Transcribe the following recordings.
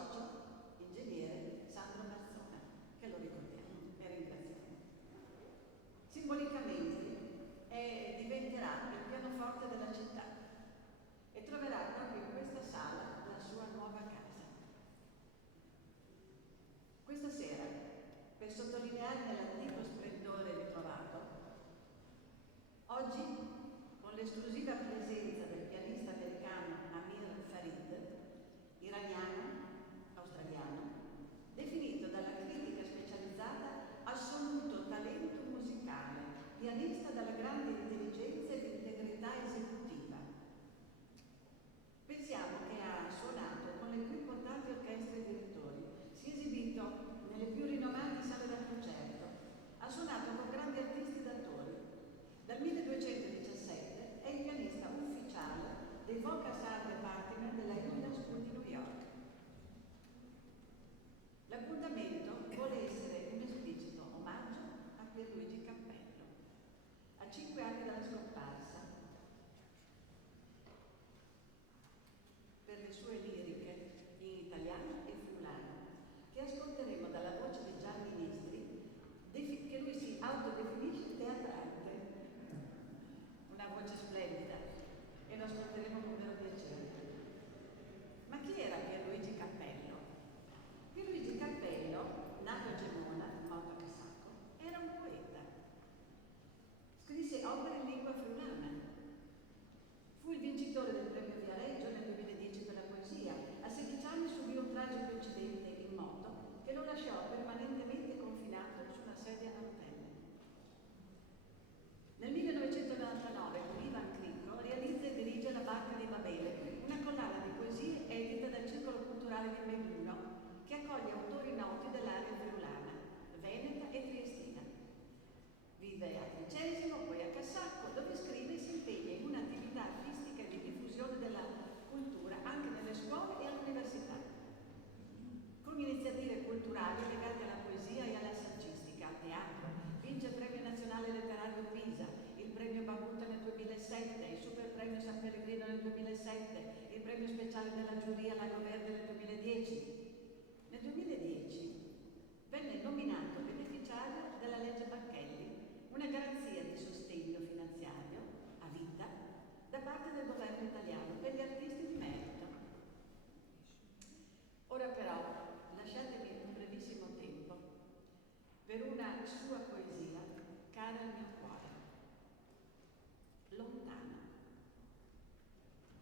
socio, ingegnere Sandro Marzona, che lo ricordiamo e ringraziamo. Simbolicamente diventerà il pianoforte della città e troverà proprio in questa sala la sua nuova casa. Questa sera, per sottolineare l'antico splendore ritrovato, oggi, con l'esclusiva presenza del pianista americano Amir Farid, iraniano, australiano, definito dalla critica specializzata assoluto talento musicale, pianista dalla grande intelligenza ed integrità esecutiva. Pensiamo che ha suonato con le più importanti orchestre e direttori, si è esibito nelle più rinomate sale da concerto, ha suonato con grandi artisti d'autori. Dal 1217 è il pianista ufficiale dei Vocal Art Department della Union School di New York. L'appuntamento vuole essere un esplicito omaggio a Pierluigi Cappello, a 5 anni dalla scomparsa, per le sue liriche in italiano e friulano, che ascolteremo dalla voce di Gianni Nistri, che lui si autodefinisce teatrante, una voce splendida, e lo ascolteremo con vero piacere. Ma chi era Pierluigi Cappello? Pierluigi Cappello, nato a Gemona, morto a Cassacco, era un poeta. Scrisse opere in lingua friulana. Fu il vincitore del premio Viareggio nel 2010 per la poesia. A 16 anni subì un tragico incidente in moto che lo lasciò permanentemente confinato su una sedia a rotelle. Nel 1999 con Ivan Cricco realizza e dirige La Barca di Babele, una collana di poesie edita dal Circolo Culturale di Belluno, che accoglie autori noti dell'area friulana, veneta e triestina. Vive a Tricesimo, poi a Cassacco, dove scrive e si impegna in un'attività artistica e di diffusione della cultura anche nelle scuole e all'università, con iniziative culturali legate alla poesia e alla saggistica, al teatro. Vince il Premio Nazionale Letterario Pisa, il Premio Babuta nel 2007, il Super Premio San Pellegrino nel 2007, il Premio Speciale della Giuria Lago Verde nel 2010. Nel 2010 venne nominato beneficiario della legge Bacchelli, una garanzia di sostegno finanziario a vita da parte del governo italiano per gli artisti di merito. Ora però lasciatemi un brevissimo tempo per una sua poesia cara al mio cuore, Lontano.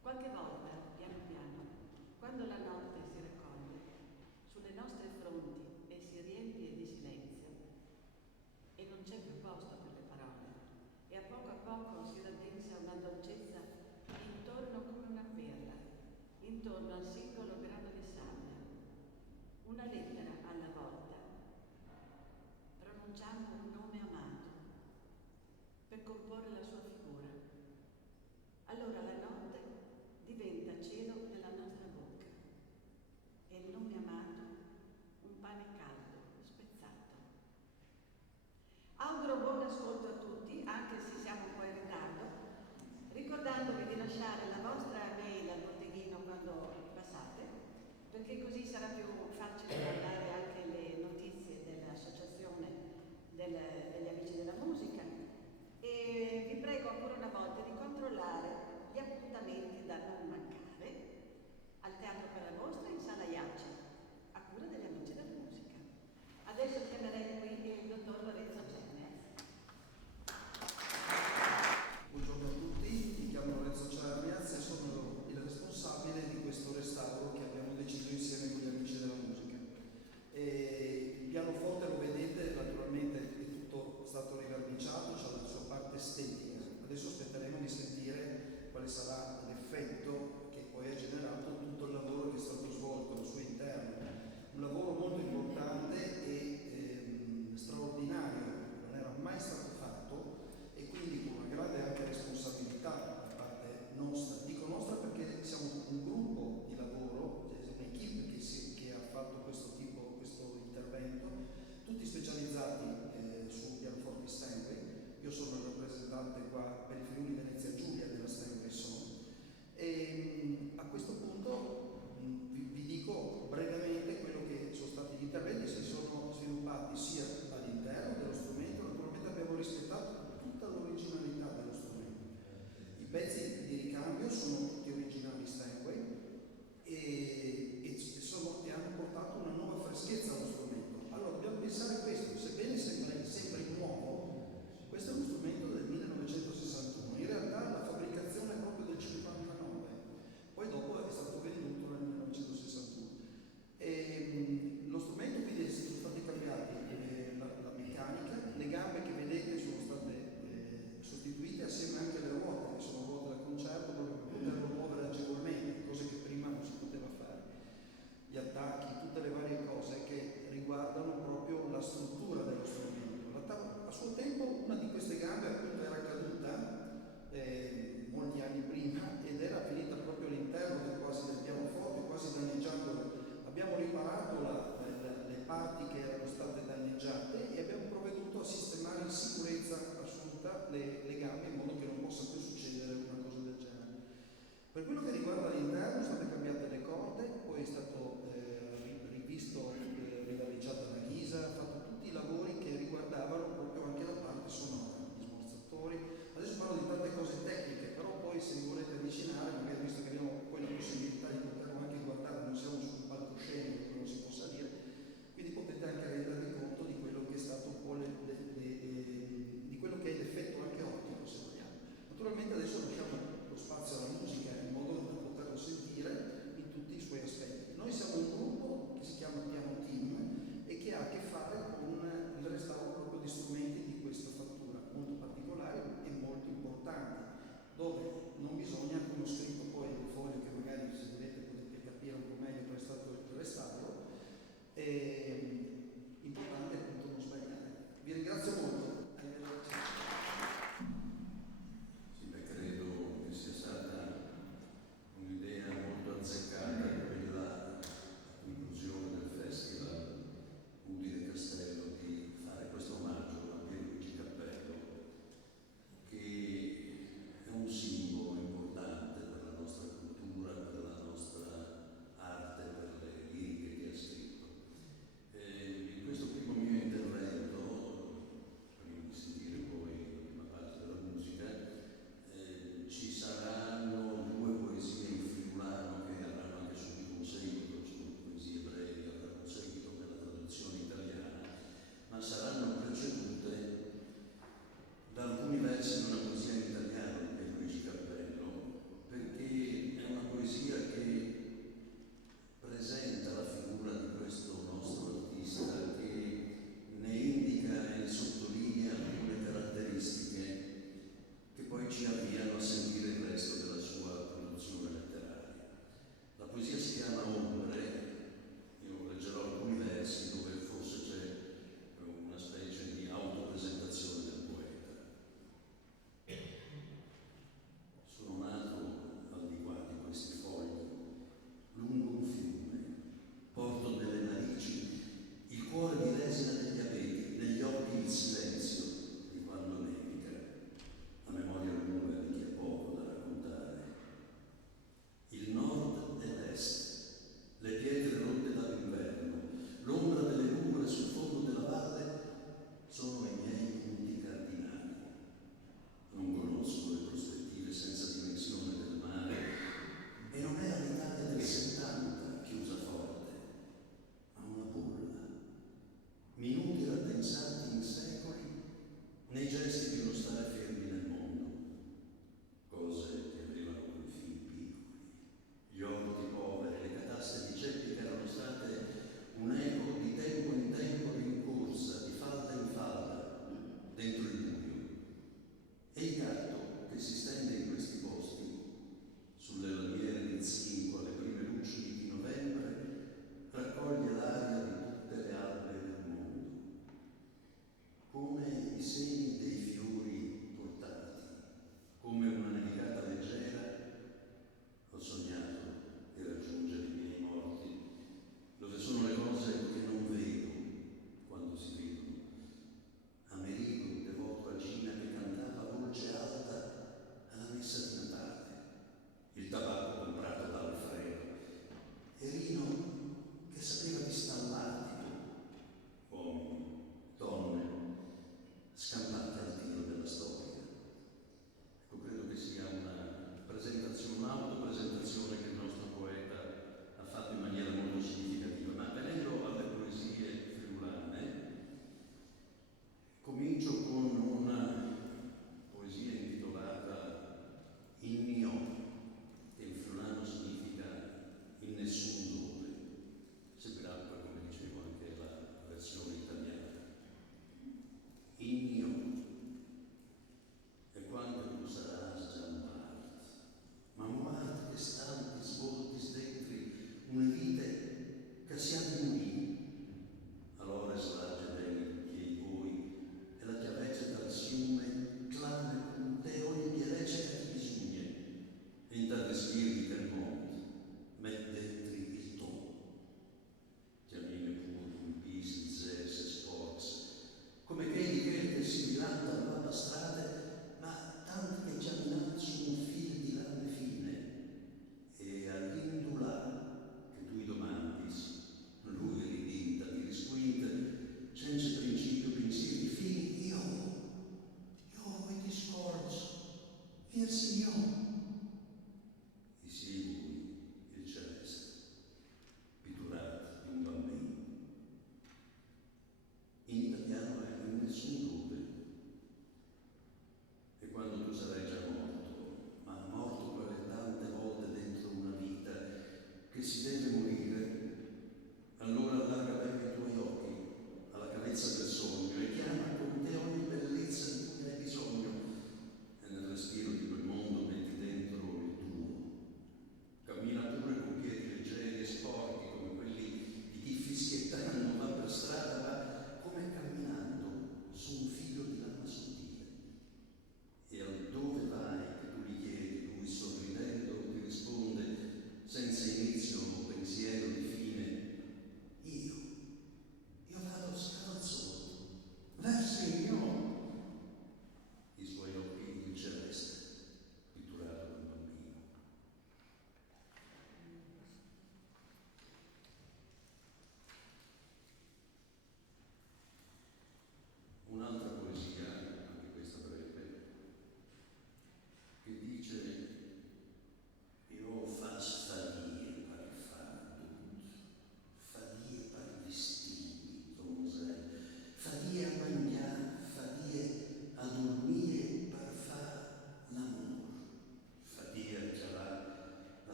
Qualche volta, piano piano, quando la notte si raccoglie sulle nostre fronti e si riempie di silenzio e non c'è più posto per le parole e a poco si raddensa una dolcezza intorno come una perla, intorno al singolo grano di sabbia, una lettera alla volta, pronunciando un nome amato,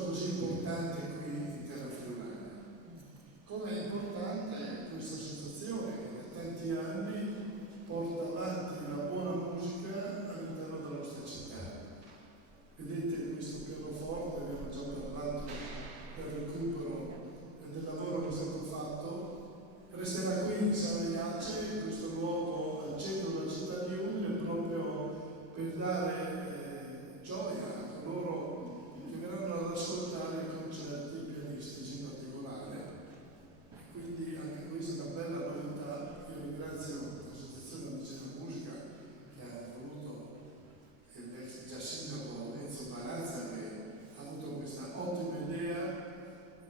cosa così importante qui in terra friulana. Come è importante questa associazione che da tanti anni porta avanti la buona musica all'interno della nostra città. Vedete questo pianoforte, abbiamo già parlato del recupero e del lavoro che è stato fatto. Resterà qui in Saliace, in questo luogo al centro della città di Udine, proprio per dare gioia a coloro che verranno ad ascoltare i concerti pianistici in particolare. Quindi anche questa è una bella novità. Io ringrazio l'Associazione Amici della Musica che ha voluto, e l'ex già sindaco Enzo Barazza che ha avuto questa ottima idea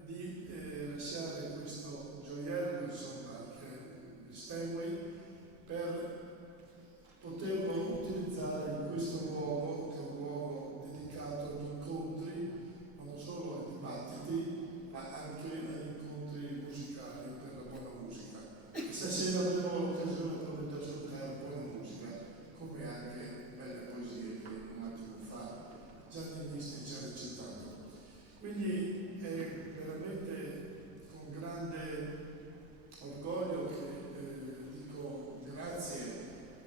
di lasciare questo gioiello, insomma, che è il Steinway, per poterlo utilizzare in questo luogo, che è un luogo dedicato agli incontri, non solo ai dibattiti, ma anche agli incontri musicali per la buona musica. E stasera avremo l'occasione proprio di ascoltare buona musica, come anche belle poesie che un attimo fa Gianni Nistri ci ha recitato. Quindi è veramente con grande orgoglio che dico grazie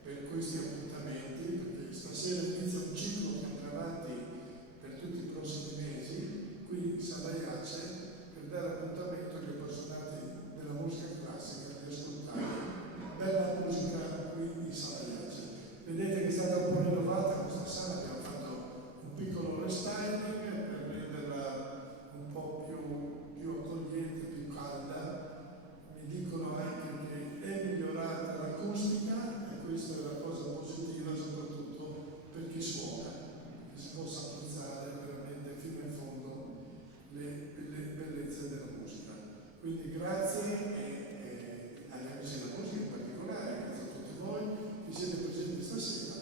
per questi appuntamenti, perché stasera inizia un ciclo che andrà avanti per tutti i prossimi mesi qui in Sala Iace, per dare appuntamento agli appassionati della musica classica di ascoltare bella musica qui in Sala Iace. Vedete che è stata un po' rinnovata questa sala, abbiamo fatto un piccolo restyling per renderla un po' più accogliente, più calda. Mi dicono anche che è migliorata l'acustica e questa è una cosa positiva soprattutto per chi suona, che si possa apprezzare veramente fino in fondo le bellezze della musica. Quindi grazie agli amici della musica in particolare, grazie a tutti voi che siete presenti stasera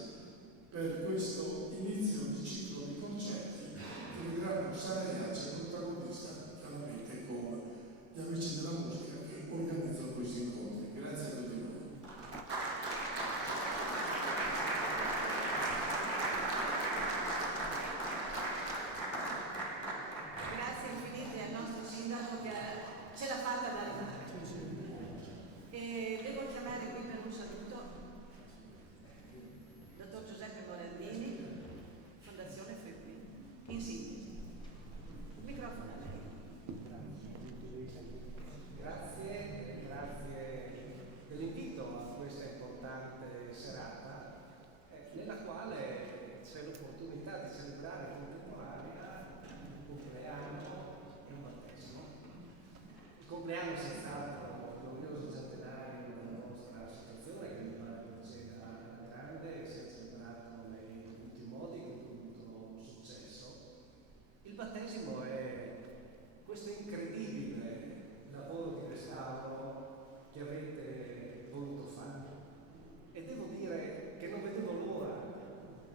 per questo inizio di ciclo di concerti che vedranno Sala Iace protagonista chiaramente con gli amici della musica che organizzano questi incontri. Grazie a tutti voi. Grazie infinite al nostro sindaco che ce l'ha fatta ad arrivare. E devo chiamare qui per un saluto il dottor Giuseppe Morandini, Fondazione Friuli. In sintesi. Il microfono a lei. Grazie dell'invito a questa importante serata, nella quale c'è l'opportunità di celebrare in contemporanea un compleanno e un battesimo. Il compleanno è senz'altro glorioso centenario della nostra associazione, che mi pare proceda alla grande e si è celebrato in tutti i modi con tutto successo. Il battesimo è questo incredibile lavoro di restauro che avete voluto fare. E devo dire che non vedevo l'ora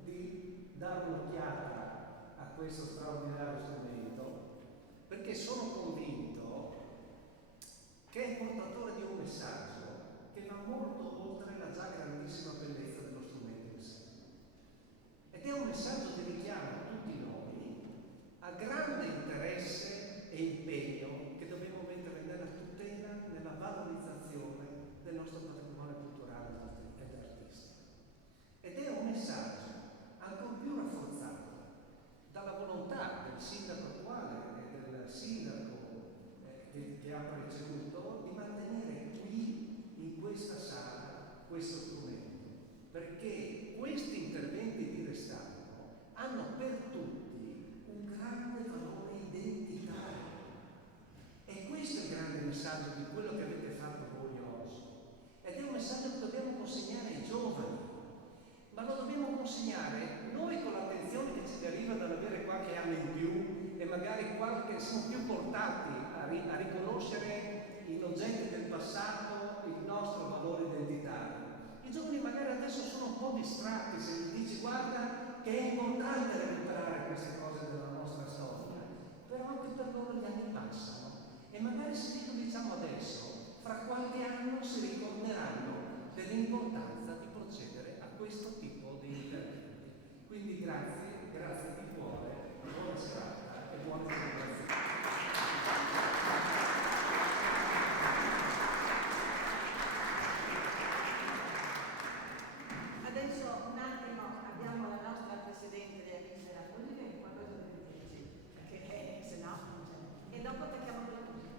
di dare un'occhiata a questo straordinario strumento, perché sono convinto che è portatore di un messaggio che va molto oltre la già grandissima bellezza dello strumento in sé. Ed è un messaggio che richiama tutti noi a grande interesse e impegno che dobbiamo mettere nella tutela, nella valorizzazione del nostro patrimonio culturale ed artistico. Ed è un messaggio ancor più rafforzato dalla volontà del sindaco attuale e del sindaco che ha preceduto di mantenere qui, in questa sala, questo strumento, perché questi interventi di restauro hanno per tutti un grande valore identitario. E questo è il grande messaggio di quello che avete fatto voi oggi. Ed è un messaggio che dobbiamo consegnare ai giovani, ma lo dobbiamo consegnare noi con l'attenzione che ci deriva dall'avere qualche anno in più e magari siamo più portati a riconoscere in oggetti del passato il nostro valore identitario. I giovani magari adesso sono un po' distratti se gli dici guarda che è importante recuperare queste cose della nostra storia, però anche per loro gli anni passano e magari se lo diciamo adesso, fra qualche anno si ricorderanno dell'importanza di procedere a questo tipo di interventi. Quindi grazie di cuore, buona serata e buona celebrazione. Adesso un attimo abbiamo la nostra Presidente di Amici della Politica, qualcosa da dirci, perché se no non c'è. E dopo attacchiamo con la musica.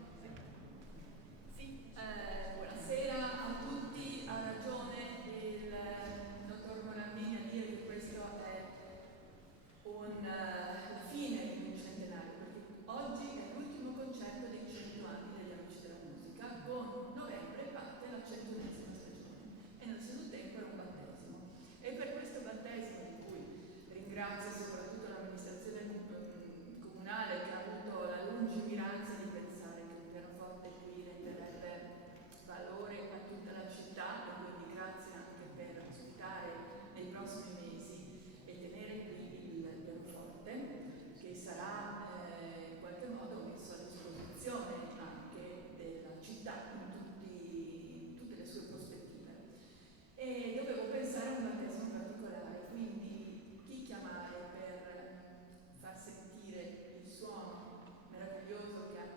Sì, buonasera a tutti. Ha ragione il dottor Morandini a dire che questo è la fine di un centenario, perché oggi è l'ultimo concerto dei 100 anni degli Amici della Musica, con novembre parte la 100esima stagione e nel stesso tempo è un battesimo. E per questo battesimo, di cui ringrazio soprattutto l'amministrazione comunale che ha avuto la lungimiranza di pensare che un pianoforte qui renderebbe valore a tutta la città, e quindi grazie anche per ospitare nei prossimi mesi e tenere qui il pianoforte, che sarà in qualche modo messo a disposizione anche della città in tutte le sue prospettive. E dovevo pensare a un battesimo particolare, quindi chi chiamare per far sentire il suono meraviglioso che ha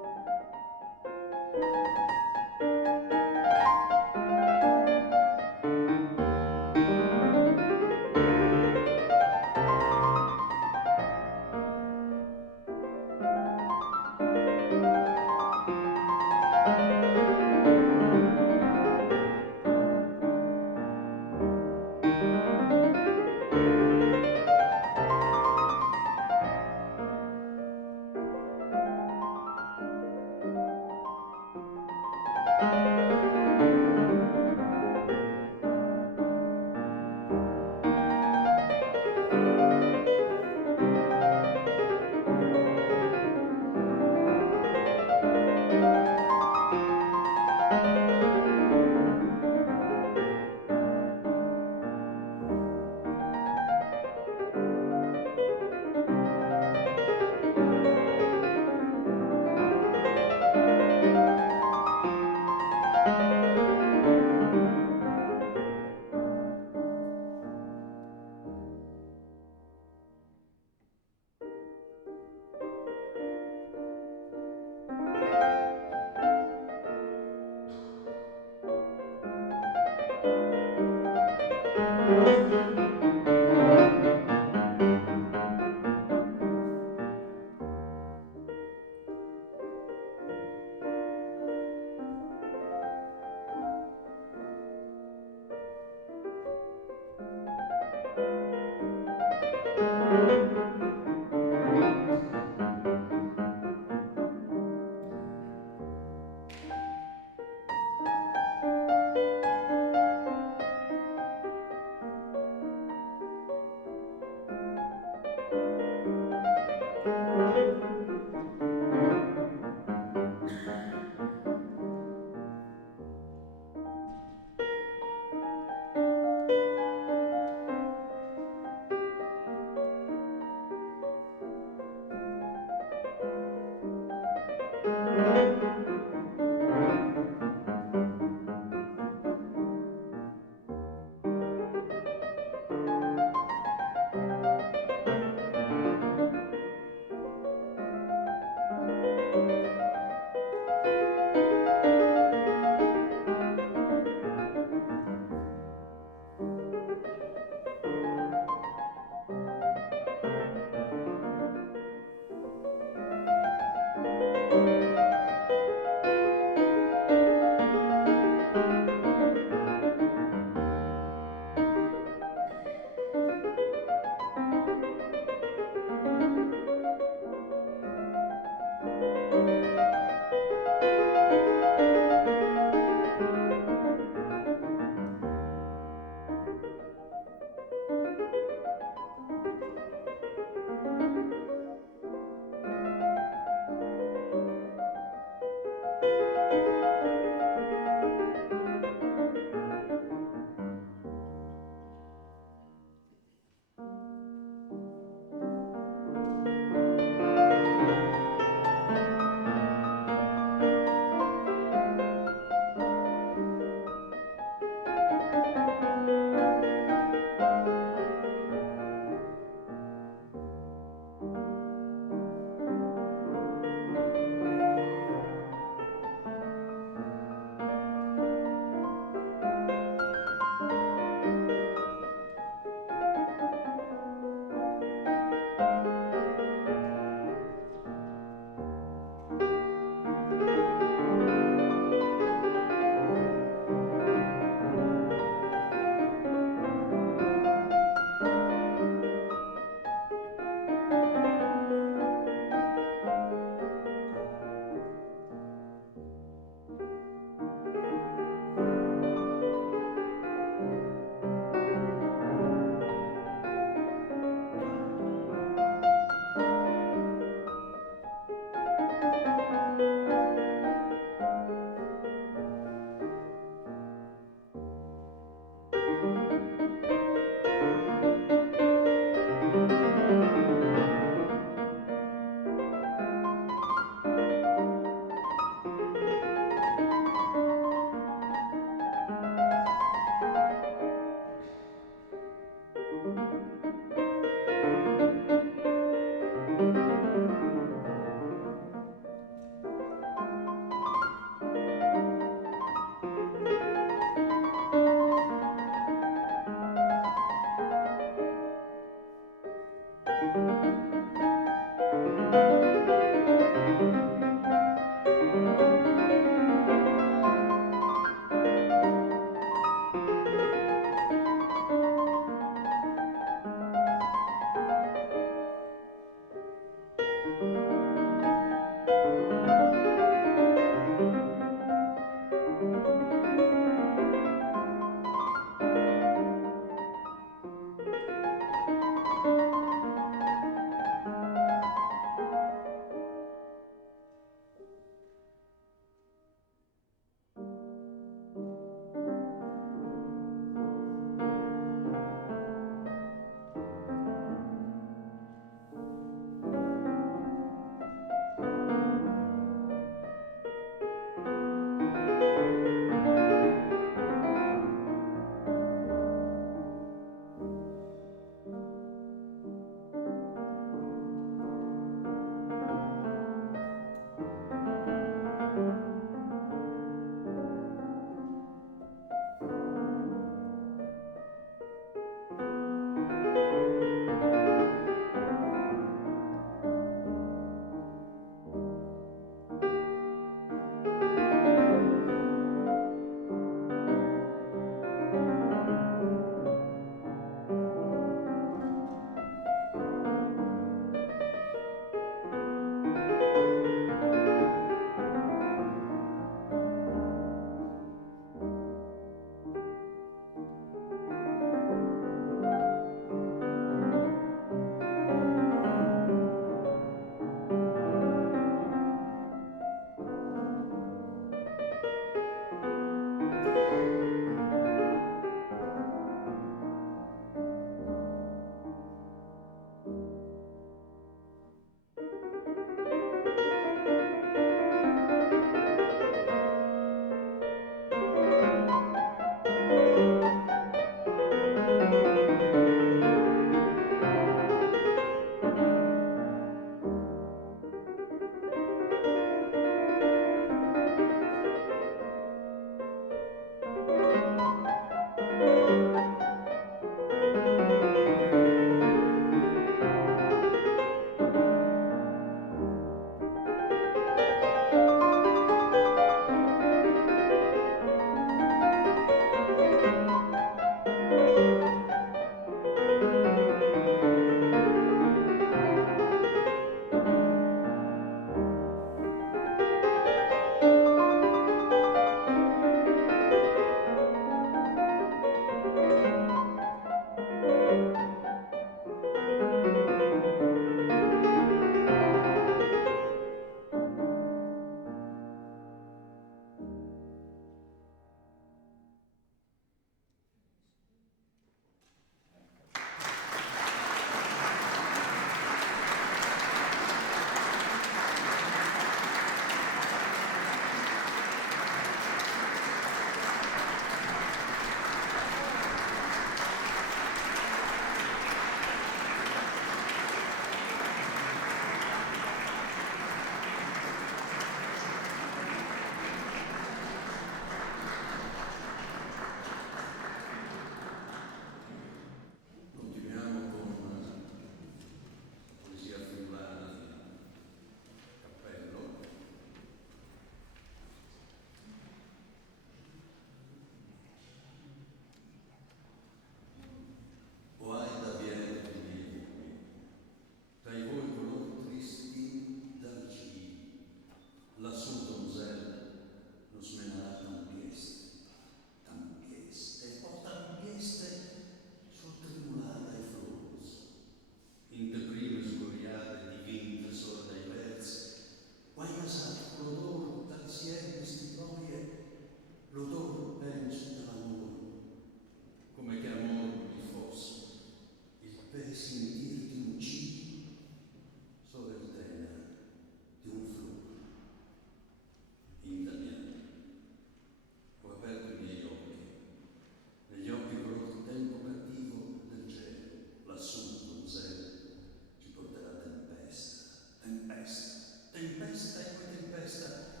testa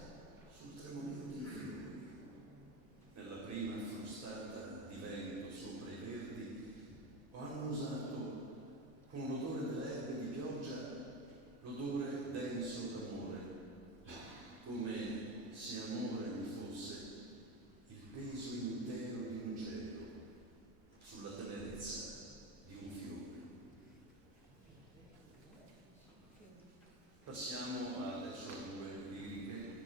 sul tremolio dei fiori. Nella prima frustata di vento sopra i verdi ho annusato con l'odore delle erbe di pioggia l'odore denso d'amore, come se amore mi fosse il peso intero di un cielo sulla tenerezza di un fiore. Passiamo alle sue due liriche